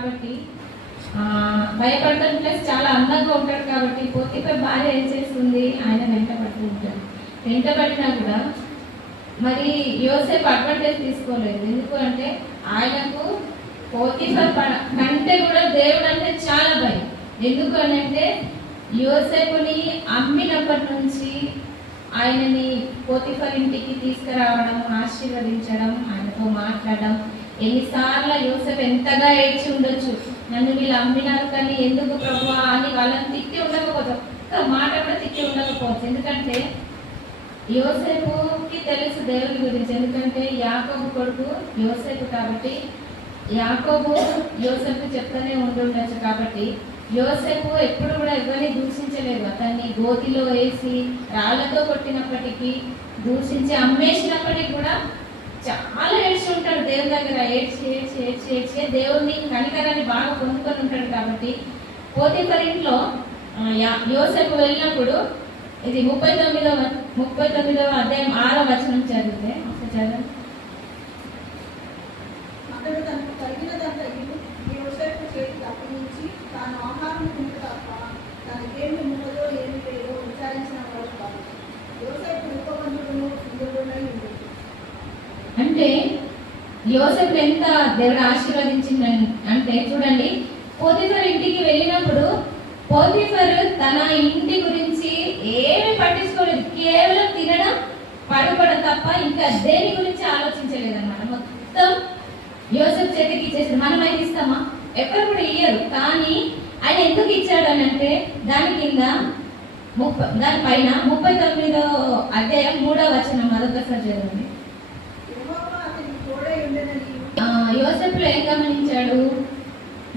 కాబట్టి భయపడతాడు, ప్లస్ చాలా అందంగా ఉంటాడు కాబట్టి పోతీఫర్ భార్య ఏం చేస్తుంది, ఆయన వెంటబడుతూ ఉంటాడు. వెంటబడినా కూడా మరి యోసేపు అడ్వాంటేజ్ తీసుకోలేదు. ఎందుకు అంటే ఆయనకు పోతీఫర్ కంటే కూడా దేవుడు అంటే చాలా భయం. ఎందుకు అని అంటే యోసేపుని అమ్మినప్పటి నుంచి ఆయనని పోతీఫర్ ఇంటికి తీసుకురావడం, ఆశీర్వదించడం, ఆయనతో మాట్లాడడం. ఎన్నిసార్లు యోసేపు ఎంతగా ఏడ్చి ఉండొచ్చు, నన్ను వీళ్ళు అమ్మినారు కానీ ఎందుకు ప్రభువా అని వాళ్ళని తిట్టి ఉండకపోవచ్చు, ఒక్క మాట కూడా తిట్టి ఉండకపోవచ్చు. ఎందుకంటే యోసేపుకి తెలుసు దేవుని గురించి. ఎందుకంటే యాకోబు కొడుకు యోసేపు కాబట్టి యాకోబు యోసేపు చెప్తానే ఉండొచ్చు. కాబట్టి యోసేపు ఎప్పుడు కూడా ఎవరిని దూషించలేదు. అతన్ని గోతిలో వేసి రాళ్లతో కొట్టినప్పటికీ, దూషించి అమ్మేసినప్పటికీ కూడా చాలా ఏడ్చి ఉంటాడు దేవుని దగ్గర. ఏడ్చి ఏడ్చి ఏడ్చి ఏడ్చి దేవుని కనికరాన్ని బాగా పొందుకొని ఉంటాడు. కాబట్టి పోతీఫర్ ఇంట్లో యోసేపు వెళ్ళినప్పుడు ఇది 39వ అధ్యాయం 6వ వచనం చదివితే చదవండి. అతడు తనకు కలిగినదంతయు యోసేపు చేతికి అప్పగించి తాను ఆహారం తింటూ తప్ప తనకేమి ఉన్నదో ఏమి లేదో విచారించిన వాడు కాదు. యోసేపు రూపవంతుడును సుందరుడై ఉండేది. అంటే యోసేపు ఎంత దేవుడు ఆశీర్వదించిందని అంటే చూడండి, పోతీఫర్ ఇంటికి వెళ్ళినప్పుడు పోతీఫర్ తన ఇంటి గురించి ఏమి పట్టించుకోలేదు. కేవలం తినడం, పడుకోవడం తప్ప ఇంకా దేని గురించి ఆలోచించలేదన్నమాట. మొత్తం యోసేపు చేతికి ఇచ్చేసాడు. మనం అయితే ఇస్తామా? ఎక్కడ కూడా ఇయ్యరు. కానీ ఆయన ఎందుకు ఇచ్చాడు అని అంటే దాని కింద దానిపైన 39వ అధ్యాయం 3వ వచనం మరొకసారి చదవండి. యోసేపులో ఏం గమనించాడు?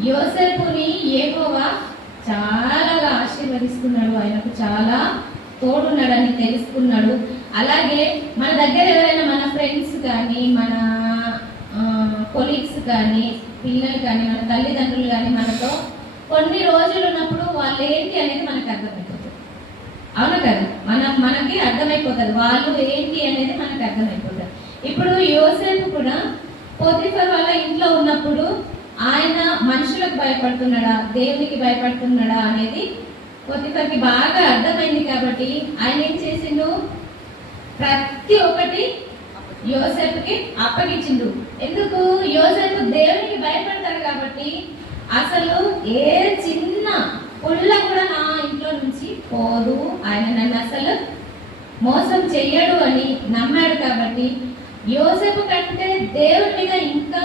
యోసేపుని యెహోవా చాలా ఆశీర్వదిస్తున్నాడు, ఆయనకు చాలా తోడున్నాడని తెలుసుకున్నాడు. అలాగే మన దగ్గర ఎవరైనా మన ఫ్రెండ్స్ కానీ, మన కొలీగ్స్ కానీ, పిల్లలు కానీ, మన తల్లిదండ్రులు కానీ మనతో కొన్ని రోజులు ఉన్నప్పుడు వాళ్ళు ఏంటి అనేది మనకు అర్థమైపోతుంది. అవును కదా? మనకి అర్థమైపోతుంది వాళ్ళు ఏంటి అనేది మనకు అర్థమైపోతుంది. ఇప్పుడు యోసేపు కూడా పోతీఫర్ వాళ్ళ ఇంట్లో ఉన్నప్పుడు ఆయన మనుషులకు భయపడుతున్నాడా, దేవునికి భయపడుతున్నాడా అనేది పోతీఫర్కి బాగా అర్థమైంది. కాబట్టి ఆయన ఏం చేసిండు, ప్రతి ఒక్కటి యోసేపుకి అప్పగించిండు. ఎందుకు? యోసేపు దేవునికి భయపడతాడు కాబట్టి అసలు ఏ చిన్న పుల్ల కూడా నా ఇంట్లో నుంచి పోదు, ఆయన నన్ను అసలు మోసం చెయ్యడు అని నమ్మాడు. కాబట్టి యోసేపు కంటే దేవుడి మీద ఇంకా